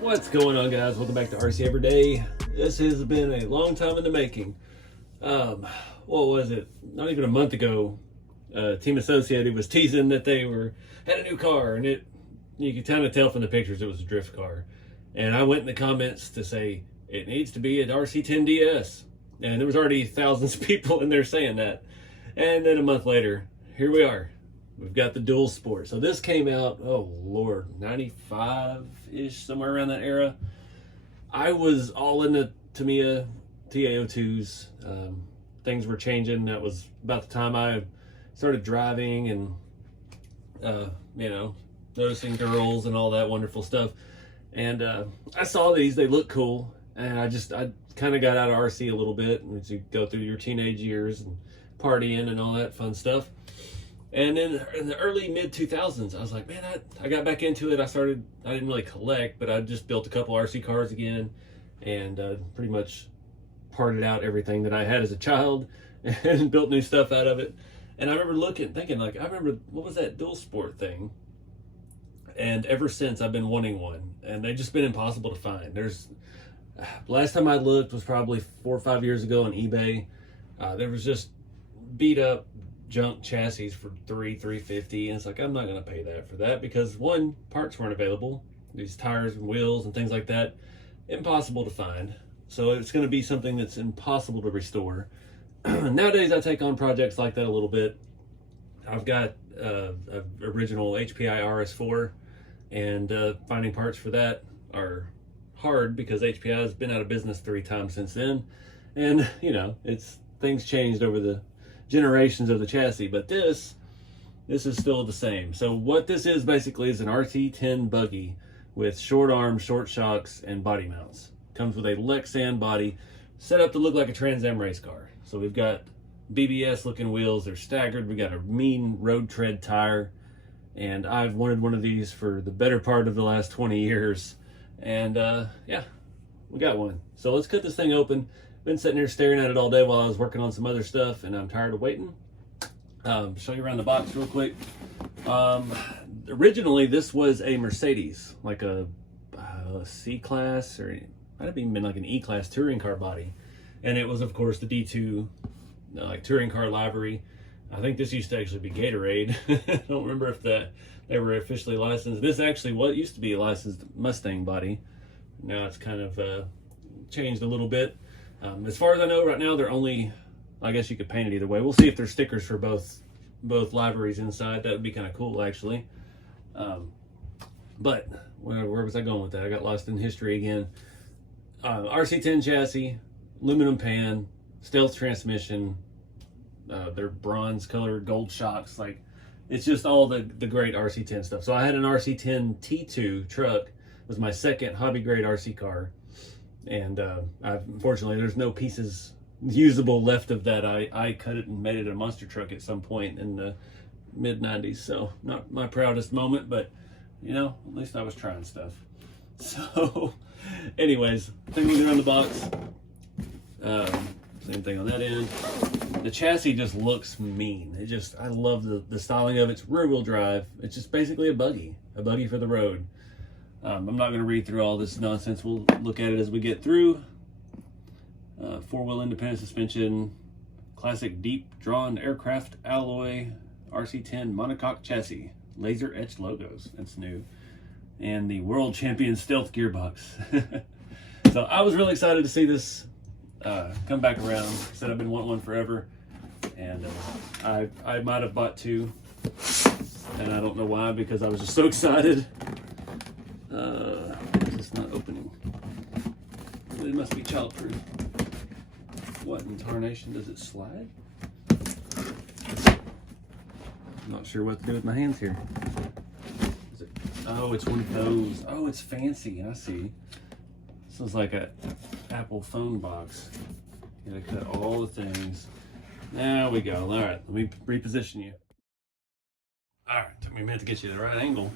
What's going on, guys? Welcome back to RC Everyday. This has been a long time in the making. What was it? Not even a month ago, Team Associated was teasing that they had a new car, and you could kind of tell from the pictures it was a drift car. And I went in the comments to say it needs to be an RC10DS, and there was already thousands of people in there saying that. And then a month later, here we are. We've got the dual sport. So this came out, oh Lord, 95-ish, somewhere around that era. I was all in the Tamiya TAO2s. Things were changing. That was about the time I started driving and, noticing girls and all that wonderful stuff. And I saw these, they look cool. And I kind of got out of RC a little bit as you go through your teenage years and partying and all that fun stuff. And then in the early mid 2000s, I was like, man, I got back into it. I didn't really collect, but I just built a couple RC cars again and pretty much parted out everything that I had as a child and built new stuff out of it. And I remember thinking, I remember, what was that dual sport thing? And ever since, I've been wanting one, and they've just been impossible to find. Last time I looked was probably 4 or 5 years ago on eBay. There was just beat up junk chassis for $350, and it's like, I'm not going to pay that for that because one, parts weren't available. These tires and wheels and things like that, impossible to find. So it's going to be something that's impossible to restore. Nowadays I take on projects like that a little bit. I've got an original HPI RS4, and finding parts for that are hard because HPI has been out of business 3 times since then, and things changed over the generations of the chassis, but this is still the same. So what this is basically is an RC10 buggy with short arms, short shocks, and body mounts. Comes with a Lexan body set up to look like a Trans Am race car. So we've got BBS looking wheels, they're staggered, we got a mean road tread tire, and I've wanted one of these for the better part of the last 20 years. And yeah, we got one. So let's cut this thing open. Been sitting here staring at it all day while I was working on some other stuff, and I'm tired of waiting. Show you around the box real quick. Originally, this was a Mercedes, like a C-Class, or it might have even been like an E-Class touring car body. And it was, of course, the D2 like touring car livery. I think this used to actually be Gatorade. I don't remember if they were officially licensed. This actually used to be a licensed Mustang body. Now it's kind of changed a little bit. As far as I know right now, they're only, I guess you could paint it either way. We'll see if there's stickers for both liveries inside. That would be kind of cool, actually. But where was I going with that? I got lost in history again. RC10 chassis, aluminum pan, stealth transmission. They're bronze colored, gold shocks. Like, it's just all the great RC10 stuff. So I had an RC10 T2 truck. It was my second hobby grade RC car. And unfortunately, there's no pieces usable left of that. I cut it and made it a monster truck at some point in the mid 90s. So not my proudest moment, but at least I was trying stuff. So anyways, things around the box. Same thing on that end. The chassis just looks mean. I love the styling of it. It's rear wheel drive. It's just basically a buggy for the road. I'm not going to read through all this nonsense. We'll look at it as we get through. 4-wheel independent suspension, classic deep drawn aircraft alloy, RC10 monocoque chassis, laser etched logos. That's new. And the world champion stealth gearbox. So I was really excited to see this come back around. Said I've been wanting one forever, and I might have bought 2, and I don't know why, because I was just so excited. It's not opening. It must be childproof. What in tarnation, does it slide? I'm not sure what to do with my hands here. Oh, it's one of those. Oh, it's fancy. I see. This is like a Apple phone box. Gotta cut all the things. There we go. All right, let me reposition you. All right, took me a minute to get you the right angle.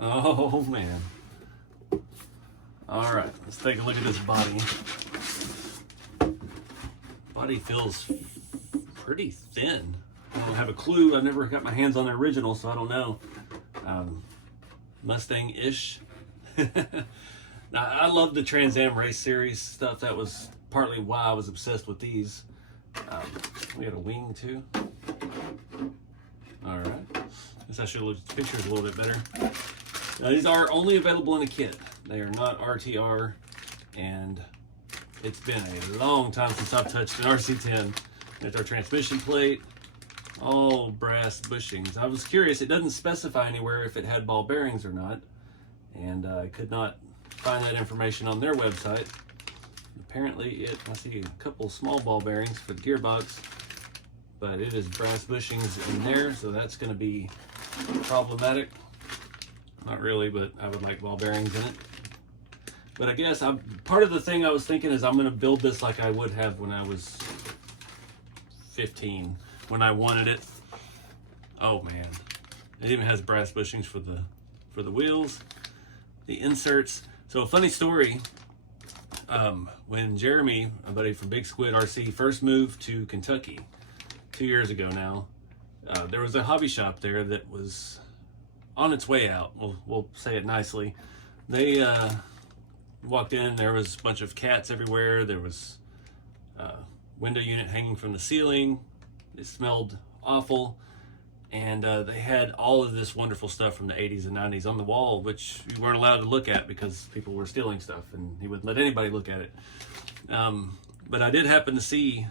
Oh man. All right, let's take a look at this body. Body feels pretty thin. I don't have a clue. I've never got my hands on the original, so I don't know. Mustang-ish. Now, I love the Trans Am Race Series stuff. That was partly why I was obsessed with these. We got a wing too. All right. Guess I should look at the pictures a little bit better. Now, these are only available in a kit. They are not RTR, and it's been a long time since I've touched an RC10. There's our transmission plate, all brass bushings. I was curious, it doesn't specify anywhere if it had ball bearings or not, and I could not find that information on their website. Apparently I see a couple small ball bearings for the gearbox, but it is brass bushings in there, so that's going to be problematic. Not really, but I would like ball bearings in it. But I guess part of the thing I was thinking is I'm going to build this like I would have when I was 15, when I wanted it. Oh man, it even has brass bushings for the wheels, the inserts. So a funny story, when Jeremy, a buddy from Big Squid RC, first moved to Kentucky 2 years ago now, there was a hobby shop there that was on its way out. We'll say it nicely. They walked in, there was a bunch of cats everywhere. There was a window unit hanging from the ceiling. It smelled awful. And they had all of this wonderful stuff from the 80s and 90s on the wall, which you weren't allowed to look at because people were stealing stuff, and he wouldn't let anybody look at it. But I did happen to see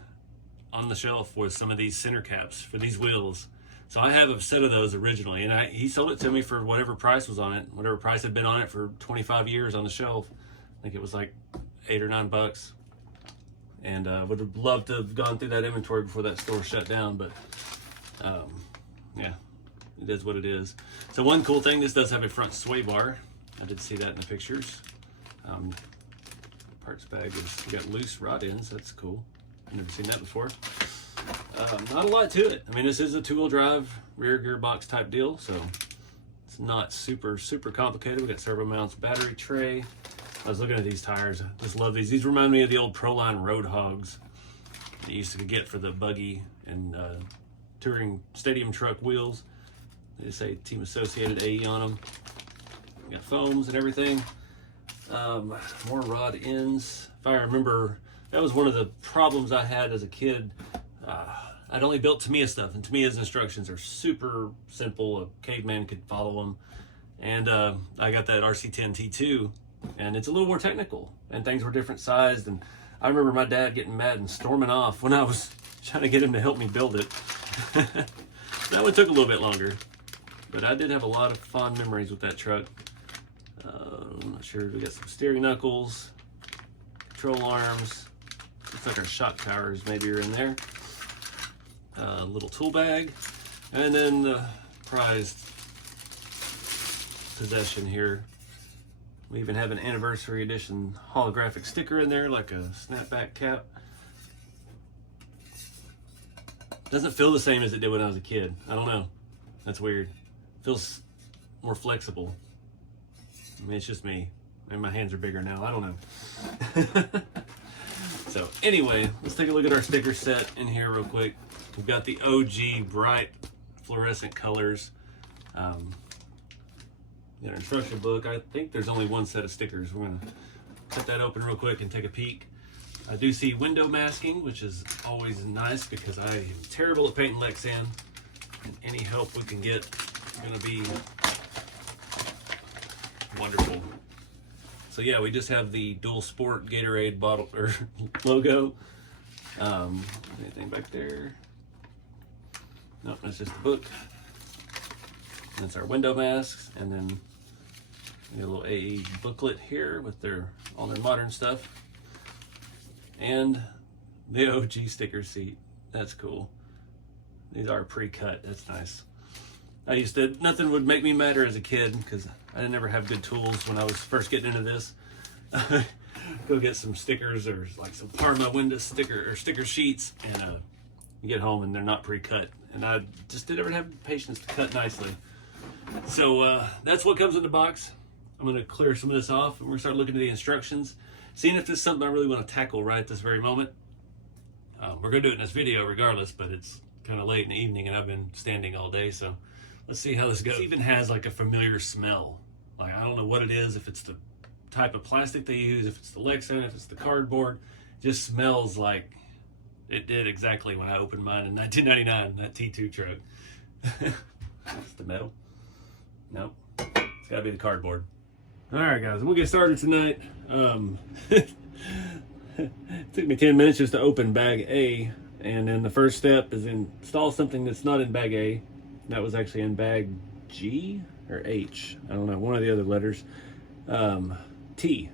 on the shelf was some of these center caps for these wheels. So I have a set of those originally, and he sold it to me for whatever price was on it, whatever price had been on it for 25 years on the shelf. I think it was like $8 or $9. And would have loved to have gone through that inventory before that store shut down, but yeah, it is what it is. So one cool thing, this does have a front sway bar. I did see that in the pictures. Parts bag is, we got loose rod ends. That's cool. I've never seen that before. Not a lot to it. I mean, this is a two-wheel drive rear gearbox type deal, so it's not super complicated. We got servo mounts, battery tray. I was looking at these tires. I just love these. These remind me of the old Proline Road Hogs that you used to get for the buggy and touring stadium truck wheels. They say Team Associated AE on them. We got foams and everything. More rod ends. If I remember, that was one of the problems I had as a kid. I'd only built Tamiya stuff, and Tamiya's instructions are super simple. A caveman could follow them. And I got that RC10 T2, and it's a little more technical, and things were different sized. And I remember my dad getting mad and storming off when I was trying to get him to help me build it. That one took a little bit longer, but I did have a lot of fond memories with that truck. I'm not sure. We got some steering knuckles, control arms. Looks like our shock towers maybe are in there. A little tool bag, and then the prized possession here. We even have an anniversary edition holographic sticker in there, like a snapback cap. Doesn't feel the same as it did when I was a kid. I don't know. That's weird. Feels more flexible. I mean, it's just me. Maybe my hands are bigger now. I don't know. So anyway, let's take a look at our sticker set in here real quick. We've got the OG bright fluorescent colors. Got our instruction book. I think there's only one set of stickers. We're gonna cut that open real quick and take a peek. I do see window masking, which is always nice because I am terrible at painting Lexan, and any help we can get is gonna be wonderful. So yeah, we just have the Dual Sport Gatorade bottle or logo. Anything back there? Nope, that's just the book. That's our window masks, and then we got a little AE booklet here with all their modern stuff, and the OG sticker seat. That's cool. These are pre-cut. That's nice. Nothing would make me madder as a kid because I didn't ever have good tools when I was first getting into this. Go get some stickers or like some Parma window sticker sheets, and you get home and they're not pre-cut, and I just didn't ever have the patience to cut nicely. So that's what comes in the box. I'm going to clear some of this off, and we're going to start looking at the instructions, seeing if this is something I really want to tackle right at this very moment. We're going to do it in this video regardless, but it's kind of late in the evening and I've been standing all day, so let's see how this goes. It even has like a familiar smell Like, I don't know what it is, if it's the type of plastic they use, if it's the Lexan, if it's the cardboard. It just smells like it did exactly when I opened mine in 1999, that T2 truck. It's the metal. Nope. It's gotta be the cardboard. All right, guys, we'll get started tonight. It took me 10 minutes just to open bag A, and then the first step is install something that's not in bag A. That was actually in bag G or H. I don't know, one of the other letters. T.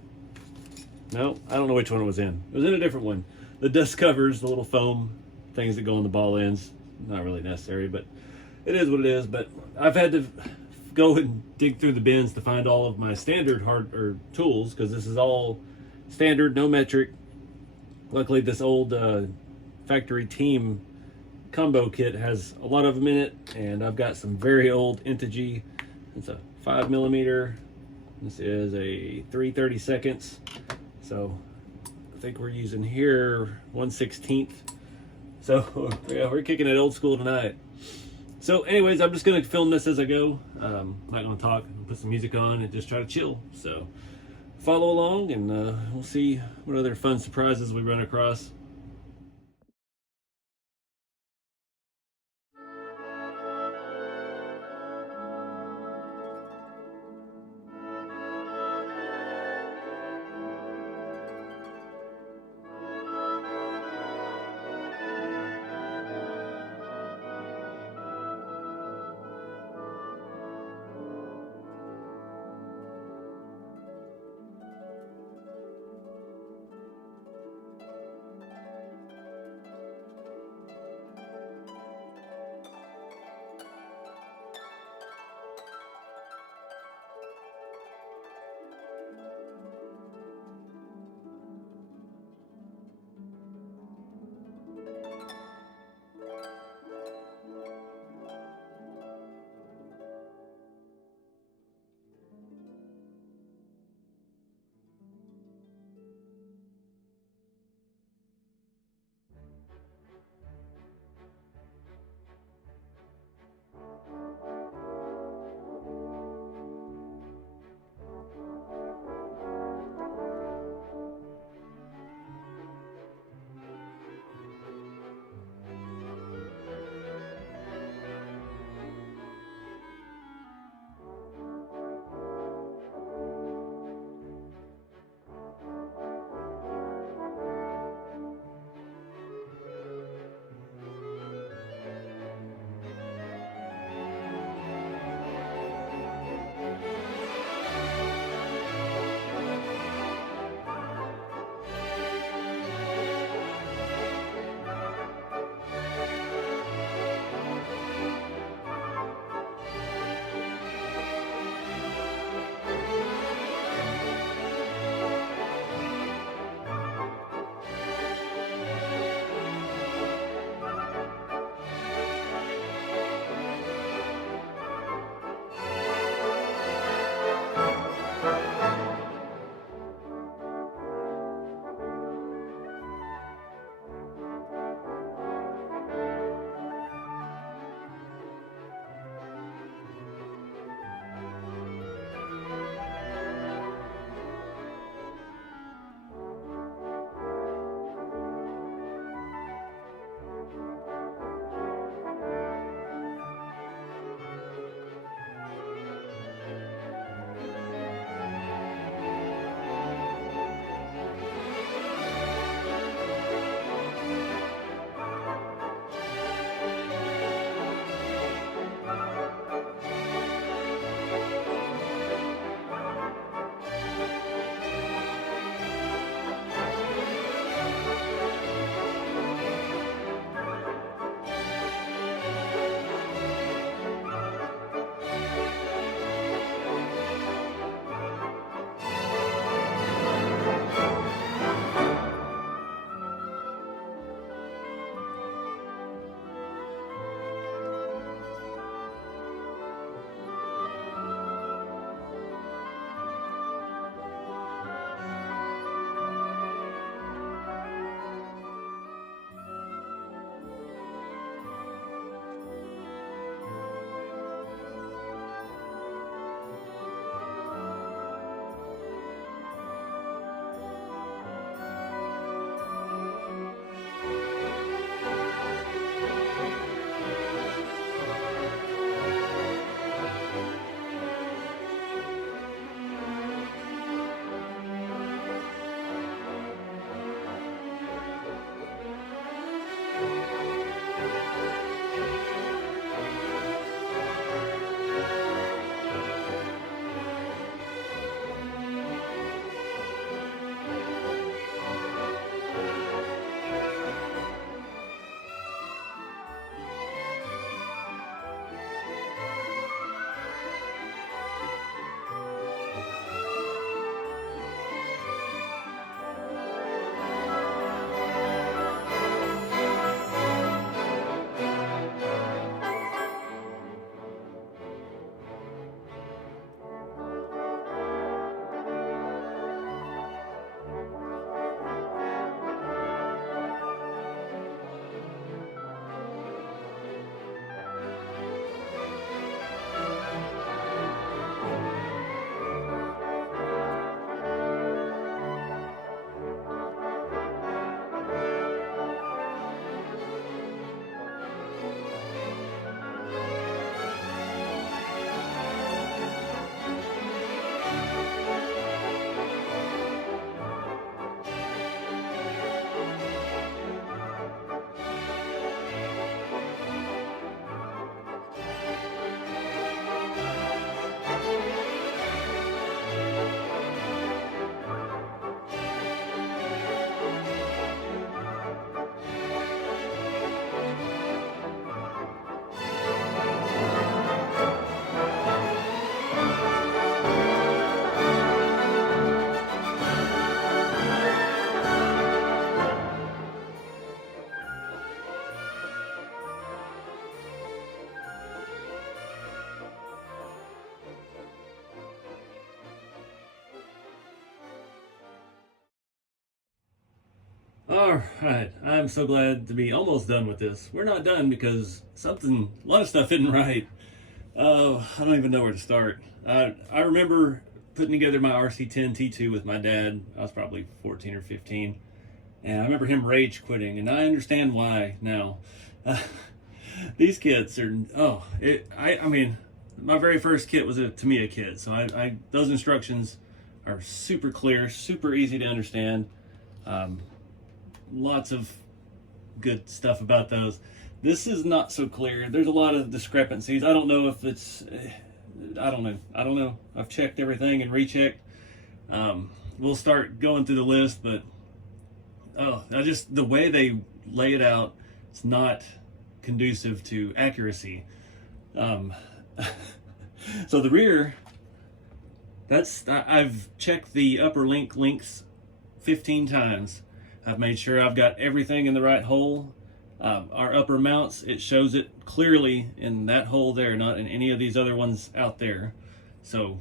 No, I don't know which one it was in. It was in a different one. The dust covers, the little foam things that go on the ball ends, not really necessary, but it is what it is. But I've had to go and dig through the bins to find all of my standard tools, because this is all standard, no metric. Luckily, this old factory team combo kit has a lot of them in it, and I've got some very old Integy. It's a 5mm. This is a 3/32. So I think we're using here 1/16. So yeah, we're kicking it old school tonight. So anyways, I'm just gonna film this as I go. I'm not gonna talk. I'll put some music on and just try to chill. So follow along, and we'll see what other fun surprises we run across. All right, I'm so glad to be almost done with this. We're not done because a lot of stuff isn't right. Oh, I don't even know where to start. I remember putting together my RC10 T2 with my dad. I was probably 14 or 15, and I remember him rage quitting, and I understand why now. These kits are I mean, my very first kit was a Tamiya kit, so those instructions are super clear, super easy to understand. Lots of good stuff about those. This is not so clear. There's a lot of discrepancies. I don't know if it's, I don't know. I've checked everything and rechecked. We'll start going through the list, but the way they lay it out, it's not conducive to accuracy. So the rear, I've checked the upper links 15 times. I've made sure I've got everything in the right hole. Our upper mounts, it shows it clearly in that hole there, not in any of these other ones out there. So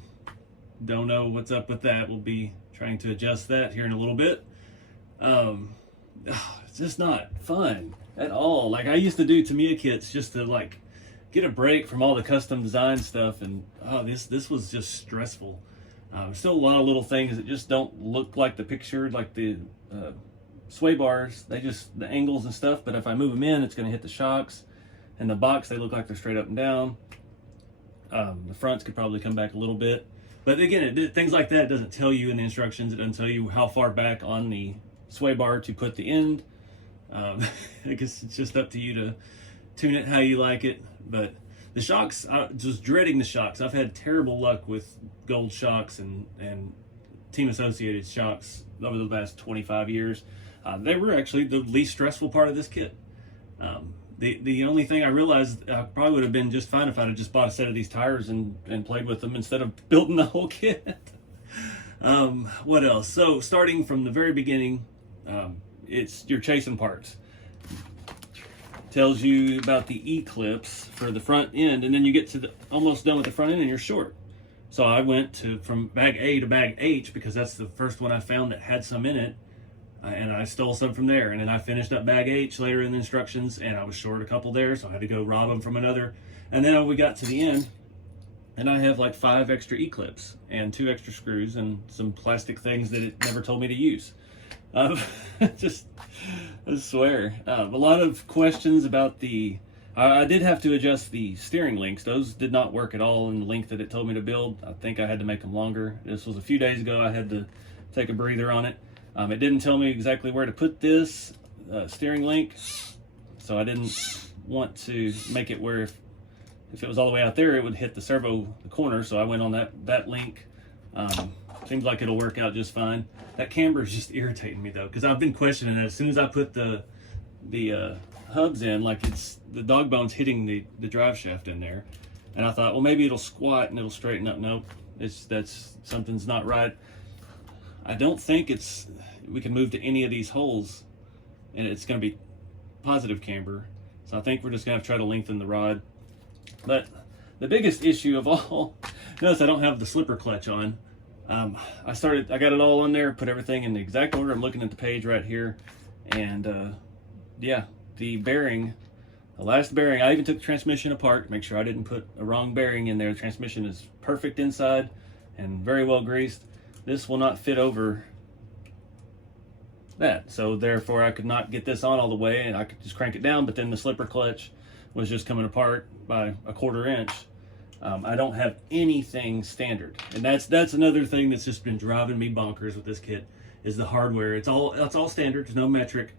don't know what's up with that. We'll be trying to adjust that here in a little bit. It's just not fun at all. Like, I used to do Tamiya kits just to like get a break from all the custom design stuff, and this was just stressful. Still a lot of little things that just don't look like the picture, like the sway bars, the angles and stuff, but if I move them in, it's going to hit the shocks. And the box, they look like they're straight up and down. The fronts could probably come back a little bit. But again, things like that doesn't tell you in the instructions. It doesn't tell you how far back on the sway bar to put the end. I guess it's just up to you to tune it how you like it. But the shocks, I was dreading the shocks. I've had terrible luck with gold shocks and team associated shocks over the last 25 years. They were actually the least stressful part of this kit. The only thing I realized, I probably would have been just fine if I'd have just bought a set of these tires and played with them instead of building the whole kit. What else? So starting from the very beginning, it's your chasing parts. Tells you about the E-clips for the front end, and then you get to almost done with the front end and you're short. So I went from bag A to bag H because that's the first one I found that had some in it. And I stole some from there, and then I finished up bag H later in the instructions, and I was short a couple there, so I had to go rob them from another. And then we got to the end, and I have like 5 extra E-clips and 2 extra screws and some plastic things that it never told me to use. I swear. A lot of questions about I did have to adjust the steering links. Those did not work at all in the length that it told me to build. I think I had to make them longer. This was a few days ago. I had to take a breather on it. It didn't tell me exactly where to put this steering link, so I didn't want to make it where if it was all the way out there, it would hit the corner, so I went on that link. Seems like it'll work out just fine. That camber is just irritating me, though, because I've been questioning it. As soon as I put the hubs in, like it's the dog bone's hitting the drive shaft in there, and I thought, well, maybe it'll squat and it'll straighten up. Nope, something's not right. I don't think we can move to any of these holes and it's going to be positive camber. So I think we're just going to try to lengthen the rod. But the biggest issue of all, notice I don't have the slipper clutch on. I got it all on there, put everything in the exact order. I'm looking at the page right here. And yeah, the last bearing, I even took the transmission apart, make sure I didn't put a wrong bearing in there. The transmission is perfect inside and very well greased. This will not fit over that, so therefore I could not get this on all the way, and I could just crank it down, but then the slipper clutch was just coming apart by a 1/4 inch. I don't have anything standard, and that's another thing that's just been driving me bonkers with this kit, is the hardware. It's all standard. There's no metric.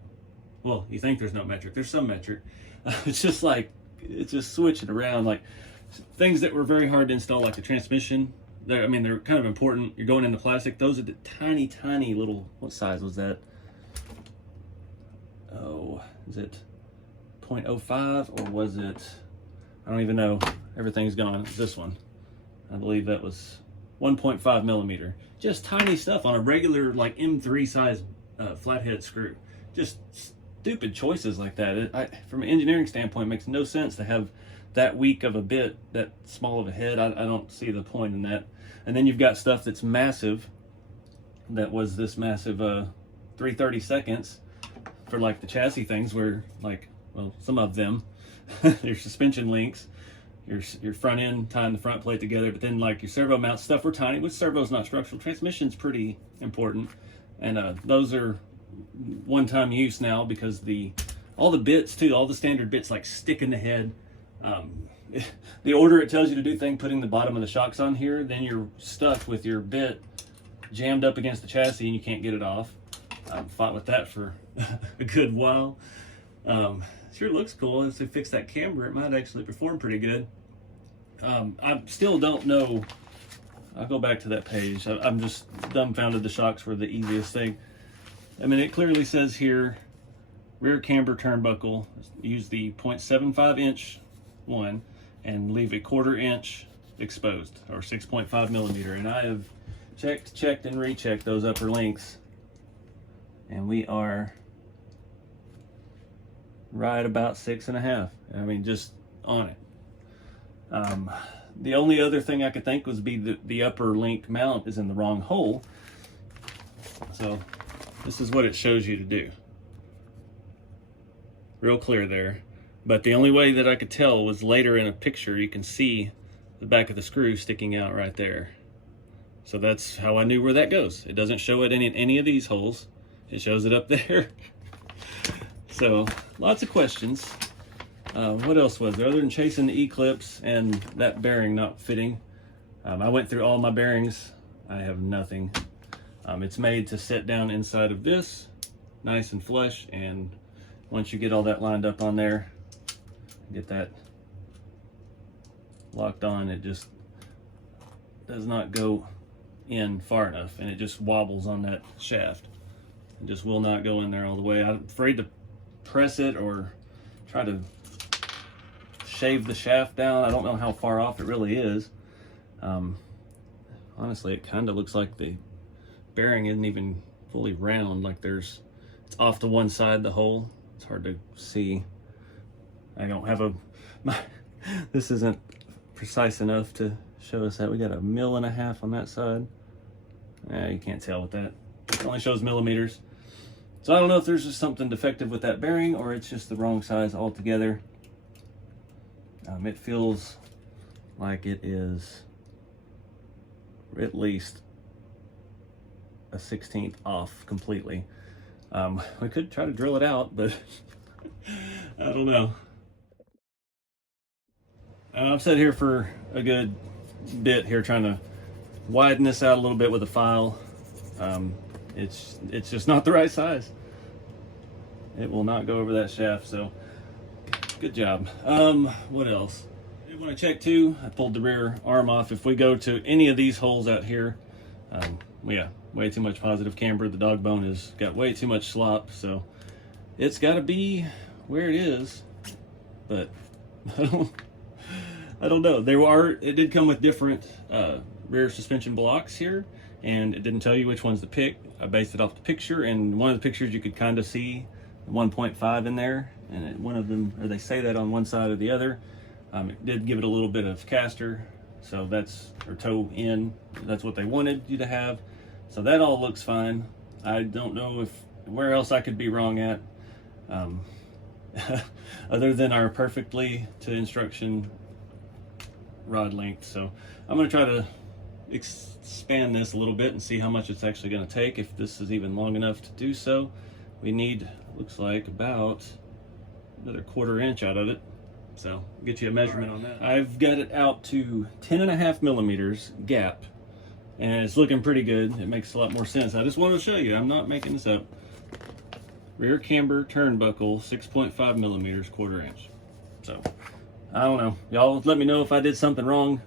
Well, you think there's no metric. There's some metric. It's just switching around, like things that were very hard to install, like the transmission. They're kind of important. You're going into plastic. Those are the tiny little, what size was that? Oh, is it 0.05 or was it, I don't even know. Everything's gone. It's this one. I believe that was 1.5 millimeter. Just tiny stuff on a regular like M3 size flathead screw. Just stupid choices like that. From an engineering standpoint, it makes no sense to have that weak of a bit, that small of a head. I don't see the point in that. And then you've got stuff that's massive. That was this massive 3/32. for like the chassis things where like, well, some of them, your suspension links, your front end tying the front plate together, but then like your servo mount stuff were tiny, which servo's not structural. Transmission's pretty important. And those are one-time use now because all the bits too, all the standard bits like stick in the head. The order it tells you to do thing, putting the bottom of the shocks on here, then you're stuck with your bit jammed up against the chassis and you can't get it off. I've fought with that for a good while. Sure looks cool. As they fix that camber, it might actually perform pretty good. I still don't know. I'll go back to that page. I'm just dumbfounded the shocks were the easiest thing. I mean, it clearly says here, rear camber turnbuckle, use the 0.75 inch one and leave a 1/4 inch exposed, or 6.5 millimeter. And I have checked and rechecked those upper links, and we are right about 6.5. I mean, just on it. The only other thing I could think was the upper link mount is in the wrong hole. So this is what it shows you to do. Real clear there. But the only way that I could tell was later in a picture, you can see the back of the screw sticking out right there. So that's how I knew where that goes. It doesn't show it in any of these holes. It shows it up there. So lots of questions. What else was there other than chasing the E-clips and that bearing not fitting? I went through all my bearings. I have nothing. It's made to sit down inside of this, nice and flush, and once you get all that lined up on there, get that locked on, it just does not go in far enough, and it just wobbles on that shaft. It just will not go in there all the way. I'm afraid to press it or try to shave the shaft down. I don't know how far off it really is. Honestly, it kind of looks like the bearing isn't even fully round, like it's off to one side, the hole. It's hard to see. I don't have this isn't precise enough to show us that. We got 1.5 mil on that side. You can't tell with that. It only shows millimeters. So I don't know if there's just something defective with that bearing or it's just the wrong size altogether. It feels like it is at least a 1/16 off completely. We could try to drill it out, but I don't know. I've sat here for a good bit here trying to widen this out a little bit with a file. It's just not the right size. It will not go over that shaft, so good job. What else? I want to check too. I pulled the rear arm off. If we go to any of these holes out here, yeah, way too much positive camber. The dog bone has got way too much slop, so it's got to be where it is. But I don't know. It did come with different rear suspension blocks here, and it didn't tell you which ones to pick. I based it off the picture, and one of the pictures you could kind of see 1.5 in there, and one of them, or they say that on one side or the other. It did give it a little bit of caster, so or toe in. That's what they wanted you to have. So that all looks fine. I don't know where else I could be wrong at, other than our perfectly to instruction rod length. So I'm going to try to expand this a little bit and see how much it's actually going to take, if this is even long enough to do so. We need, looks like, about another 1/4 inch out of it. So I'll get you a measurement on that. I've got it out to 10.5 millimeters gap, and it's looking pretty good. It makes a lot more sense. I just wanted to show you, I'm not making this up. Rear camber turnbuckle, 6.5 millimeters, 1/4 inch. So I don't know. Y'all let me know if I did something wrong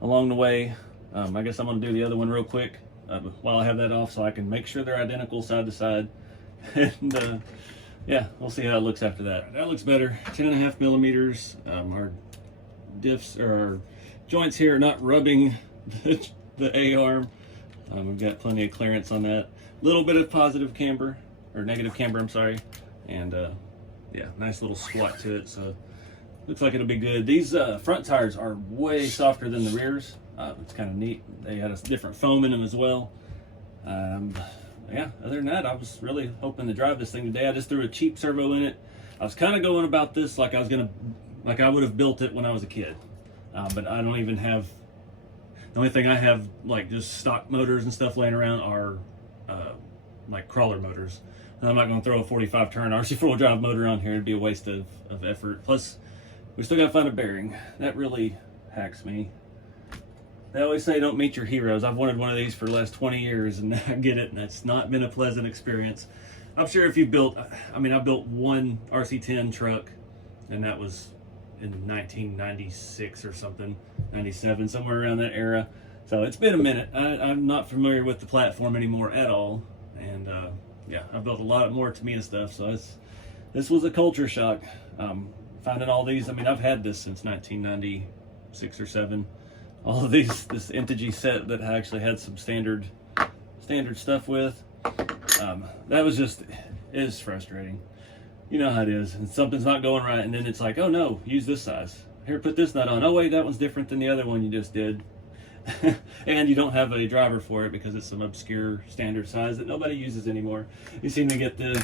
along the way. I guess I'm gonna do the other one real quick while I have that off, so I can make sure they're identical side to side. And yeah, we'll see how it looks after that. That looks better. 10.5 millimeters. Our diffs, or our joints here, are not rubbing the A-arm. We've got plenty of clearance on that. Little bit of positive camber, or negative camber, I'm sorry. And yeah, nice little squat to it. So looks like it'll be good. These front tires are way softer than the rears. It's kind of neat. They had a different foam in them as well. yeah, other than that, I was really hoping to drive this thing today. I just threw a cheap servo in it. I was kind of going about this like I would have built it when I was a kid. But I don't even have, the only thing I have like just stock motors and stuff laying around are like crawler motors. And I'm not going to throw a 45 turn RC 4-wheel drive motor on here. It'd be a waste of effort. Plus, we still got to find a bearing. That really hacks me. They always say don't meet your heroes. I've wanted one of these for the last 20 years and I get it, and it's not been a pleasant experience. I'm sure if you built, I mean, I built one RC10 truck, and that was in 1996 or something, 97, somewhere around that era. So it's been a minute. I'm not familiar with the platform anymore at all. And yeah, I've built a lot more Tamiya stuff. So this was a culture shock. Finding all these, I mean, I've had this since 1996 or 7. All of these, this Intigy set that I actually had some standard stuff with. That was just, it is frustrating. You know how it is, and something's not going right, and then it's like, oh no, use this size. Here, put this nut on. Oh wait, that one's different than the other one you just did. And you don't have a driver for it because it's some obscure standard size that nobody uses anymore. You seem to get the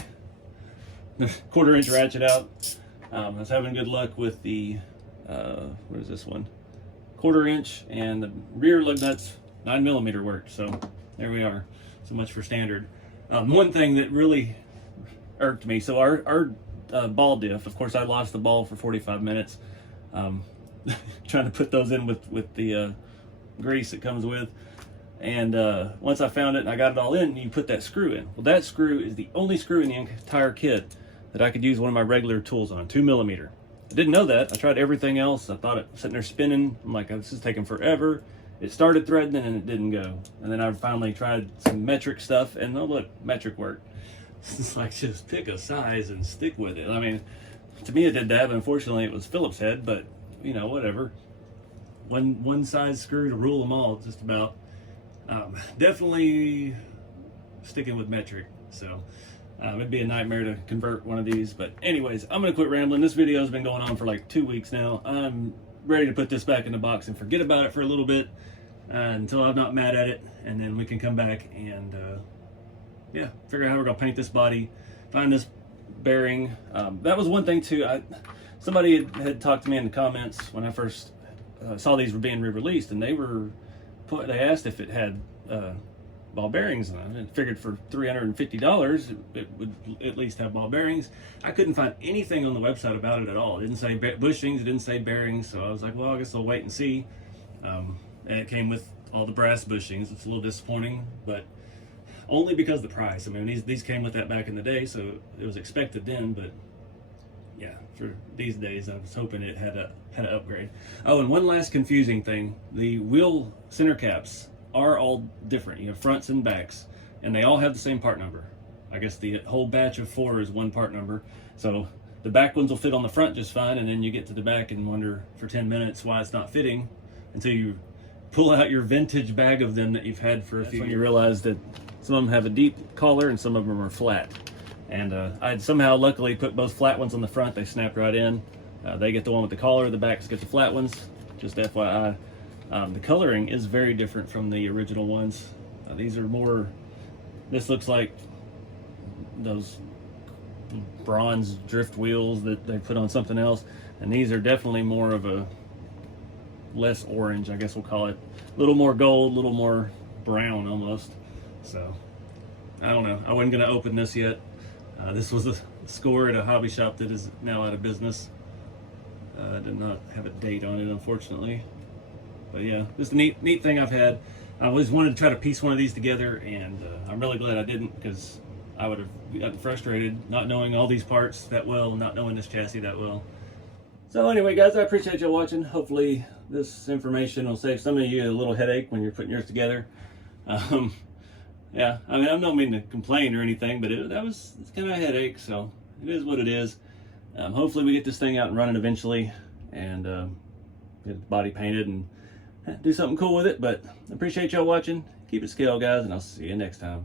1/4-inch ratchet out. I was having good luck with the, what is this one? 1/4-inch, and the rear lug nuts 9mm worked. So there we are. So much for standard. One thing that really irked me, so our ball diff, of course I lost the ball for 45 minutes trying to put those in with the grease that comes with, and once I found it and I got it all in, you put that screw in. Well, that screw is the only screw in the entire kit that I could use one of my regular tools on, 2mm. I didn't know that. I tried everything else. I thought it was sitting there spinning. I'm like, this is taking forever. It started threading and it didn't go. And then I finally tried some metric stuff, and oh look, metric worked. It's like, just pick a size and stick with it. I mean, to me it did that, but unfortunately it was Phillips head, but you know, whatever. One size screw to rule them all, just about. Definitely sticking with metric. So it'd be a nightmare to convert one of these. But anyways, I'm gonna quit rambling. This video has been going on for like 2 weeks now. I'm ready to put this back in the box and forget about it for a little bit until I'm not mad at it, and then we can come back and yeah, figure out how we're gonna paint this body, find this bearing. That was one thing too. Somebody had talked to me in the comments when I first saw these were being re-released, and they asked if it had ball bearings on it. I figured for $350 it would at least have ball bearings. I couldn't find anything on the website about it at all. It didn't say bushings, it didn't say bearings, so I was like, well, I guess I'll wait and see. And it came with all the brass bushings. It's a little disappointing, but only because of the price. I mean, these came with that back in the day, so it was expected then, but yeah, for these days, I was hoping it had an upgrade. Oh, and one last confusing thing. The wheel center caps are all different. You have fronts and backs, and they all have the same part number. I guess the whole batch of 4 is one part number. So the back ones will fit on the front just fine, and then you get to the back and wonder for 10 minutes why it's not fitting until you pull out your vintage bag of them that you've had for a few years. You realize that some of them have a deep collar and some of them are flat. And I had somehow luckily put both flat ones on the front. They snapped right in. They get the one with the collar, the backs get the flat ones. Just FYI. The coloring is very different from the original ones. These are more, this looks like those bronze drift wheels that they put on something else. And these are definitely more of a less orange, I guess we'll call it. A little more gold, a little more brown almost. So, I don't know. I wasn't going to open this yet. This was a score at a hobby shop that is now out of business. I did not have a date on it, unfortunately. But yeah, just a neat thing I've had. I always wanted to try to piece one of these together, and I'm really glad I didn't, because I would have gotten frustrated not knowing all these parts that well, not knowing this chassis that well. So anyway, guys, I appreciate y'all watching. Hopefully this information will save some of you a little headache when you're putting yours together. Yeah, I mean, I'm not meaning to complain or anything, but it's kind of a headache, so it is what it is. Hopefully we get this thing out and running eventually, and get the body painted and do something cool with it. But I appreciate y'all watching. Keep it scale, guys, and I'll see you next time.